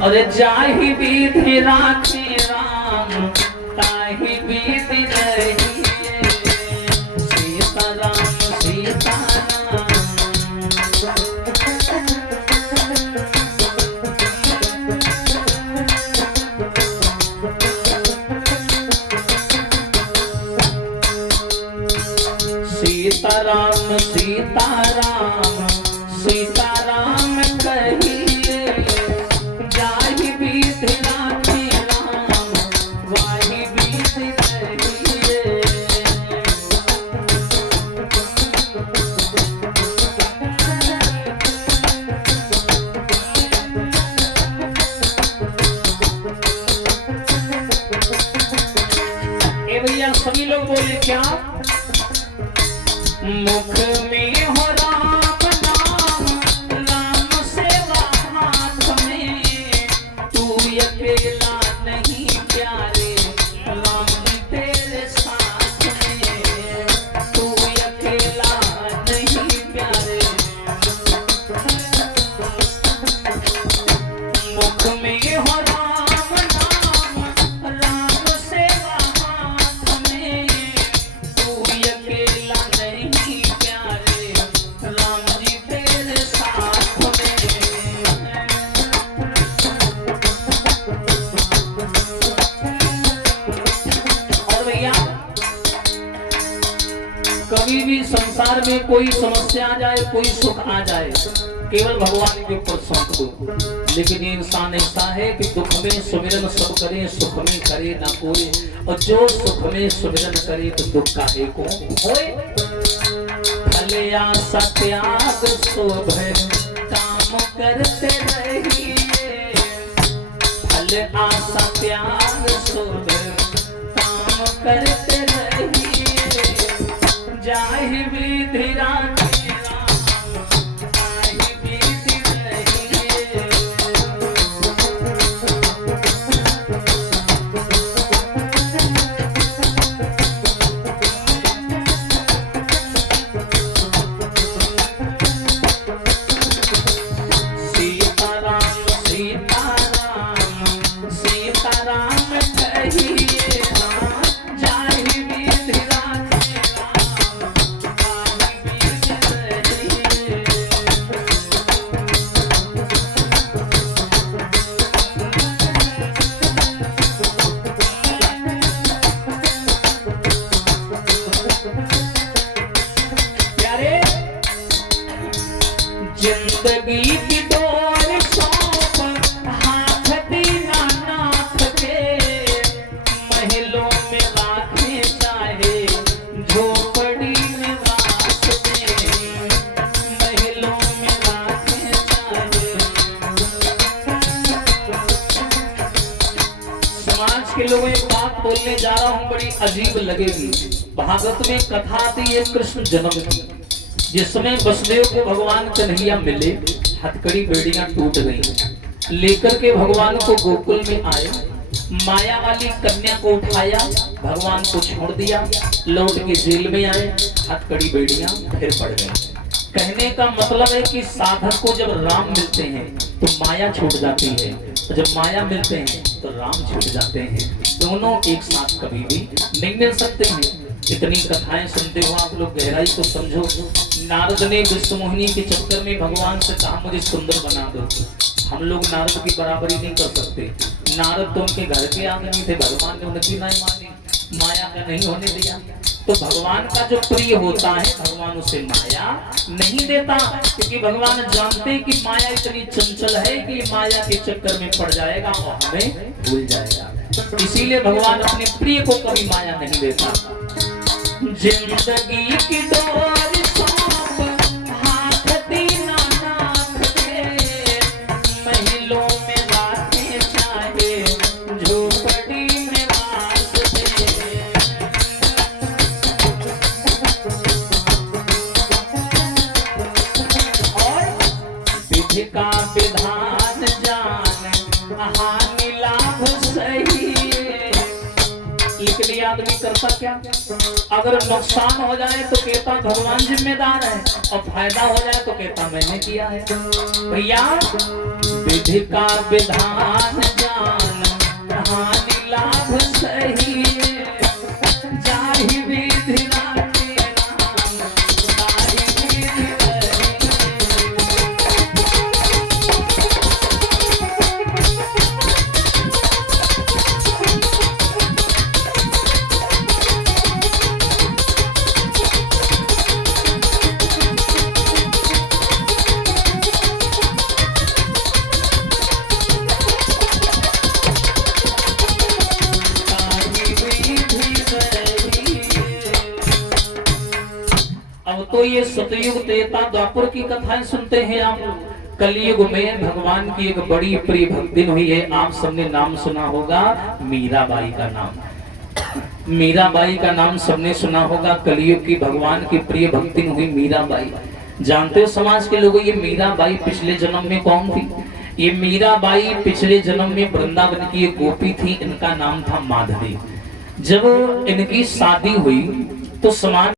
अरे जाहि विधि राखे राम ताहि विधि रहिए। सीता राम सीता राम। सीता राम सीता राम सीता राम कहिए। जाहि विधि राखे राम वाहि विधि रहिए। ए भैया सभी लोग बोले क्या? मुख में हो राम नाम राम सेवा हाथ में। तू अकेला नहीं प्यारे राम जी तेरे साथ में। तू अकेला नहीं प्यारे। मुख में हो राम नाम राम सेवा हाथ में। तू अकेला नहीं प्यारे राम जी तेरे साथ में। और भैया कभी भी संसार में कोई समस्या आ जाए कोई सुख आ जाए केवल भगवान के ऊपर सौंप दो। लेकिन ये इंसान ऐसा है कि दुख में सुमिरन सब करे सुख में करे ना कोई। और जो सुख में सुमिरन करे तो दुख का एको होए। फल आशा त्याग शोभे काम करते रहिए। फल आशा त्याग शोभे काम करते रहिए। जाहि विधि राखे राम ताहि विधि रहिए। सीता राम सीता राम सीता राम कहिए। जाहि विधि राखे राम ताहि विधि रहिए। प्यारे जिंदगी की डोर सौंप हाथ दीना नाथ के। महलों में राखे चाहे झोपड़ी में वास में। महलों में राखे चाहे। समाज के लोगों एक बात बोलने जा रहा हूं बड़ी अजीब लगेगी। भागवत में कथा आती है कृष्ण जन्म की। जिसमें वसुदेव को भगवान कन्हैया मिले हथकड़ी बेड़ियां टूट गई। लेकर के भगवान को गोकुल में आए। माया वाली कन्या को उठाया भगवान को छोड़ दिया। लौट के जेल में आए हथकड़ी बेड़ियां फिर पड़ गई। कहने का मतलब है कि साधक को जब राम मिलते हैं तो माया छूट जाती है। और जब माया मिलते हैं तो राम छूट जाते हैं। दोनों एक साथ कभी भी नहीं मिल सकते हैं। इतनी कथाएं सुनते हो आप लोग गहराई को समझो। नारद ने विश्वमोहिनी के चक्कर में भगवान से कहा मुझे सुंदर बना दो। हम लोग नारद की बराबरी नहीं कर सकते। नारद तो उनके घर के आदमी थे। भगवान ने उनकी नहीं मानी माया का नहीं होने दिया। तो भगवान का जो प्रिय होता है भगवान उसे माया नहीं देता। क्योंकि भगवान जानते हैं कि माया इतनी चंचल है कि माया के चक्कर में पड़ जाएगा और हमें भूल जाएगा। इसीलिए भगवान अपने प्रिय को कभी माया नहीं देता। जिंदगी की डोर सौंप हाथ दीना नाथ के। महलों में राखे चाहे झोपड़ी में वास में। और विधि का विधान जान हानि लाभ सही। लिख लिया आदमी करता क्या, अगर नुकसान हो जाए तो कहता भगवान जिम्मेदार है, और फायदा हो जाए तो कहता मैंने किया है। भैया विधि का विधान जान हानि लाभ सही, जाहि विधि राखे राम, ताहि विधि रही। अब तो ये सतयुग त्रेता द्वापर की कथाएं सुनते हैं आप। कलयुग में भगवान की एक बड़ी प्रिय भक्तिन हुई है, आप सबने नाम सुना होगा मीराबाई का नाम। मीराबाई का नाम सबने सुना होगा। कलयुग की भगवान की प्रिय भक्तिन हुई मीराबाई। जानते हो समाज के लोगों, ये मीराबाई पिछले जन्म में कौन थी? ये मीराबाई पिछले जन्म में वृंदावन की एक गोपी थी, इनका नाम था माधवी। जब इनकी शादी हुई तो समाज